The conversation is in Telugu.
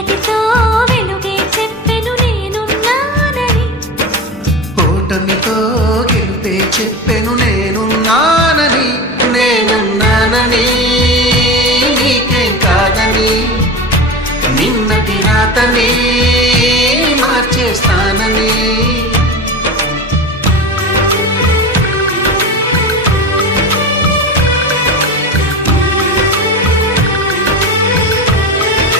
చీకటితో వెలుగే చెప్పెను నేనున్నానని. ఓటమితో గెలుపే చెప్పెను నేనున్నానని. నేనున్నానని నీకేం కాదని నిన్నటి రాతని